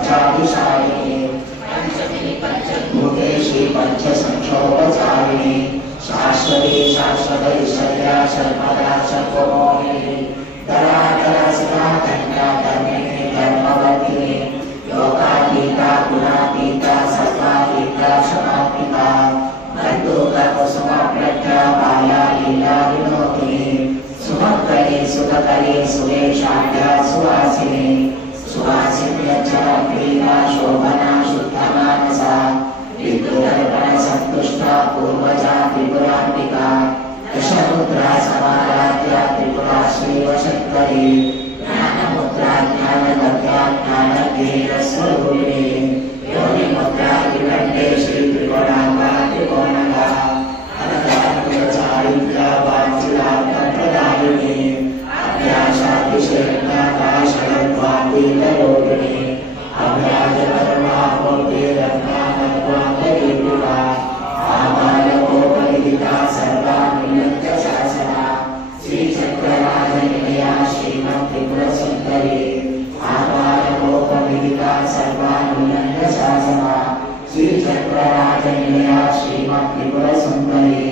अष्टवेदमध्यादिशायिनी भूतेशी पंचसंक्षोपचारिणी शाश्वती शाश्वतैश्वर्या सर्वदा सर्वमोहिनी धराधरा सदा धन्या धर्मिणी धर्मवर्धिनी लोकातीता गुणातीता सत्त्वातीता क्षमातीता बन्धुककुसुमप्रज्ञा माया लीला विनोदिनी सुमत्करी सुखकरी सुरेशाढ्या सुवासिनी सुवासिन्यज्जनप्रिया शोभना शुद्धमानसा विद्युदर्पण संतुष्टा पूर्वजा त्रिपुराम्बिका दशमुद्रा समाराध्या त्रिपुरा श्रीवशङ्करी ज्ञानमुद्रा ज्ञानगद्या ज्ञानज्ञेयस्वरूपिणी योनिमुद्रा त्रिकण्ठे श्रीत्रिकोणाम्बा त्रिकोणगा अनदात्मचारित्या वाञ्छितार्थप्रदायिनी अभ्यासातिशयज्ञाकाशयद्वातीतरोगिणी अभ्याजकर्मामूर्ति रत्नानद्वान्तरीपुरा आबालकोपनिधिता सर्वानुल्लङ्घ्य शासना श्रीचक्रराजनिलया श्रीमत्त्रिपुरसुन्दरी आबालकोपनिधिता सर्वानुल्लङ्घ्य शासना श्रीचक्रराजनिलया श्रीमत्त्रिपुरसुन्दरी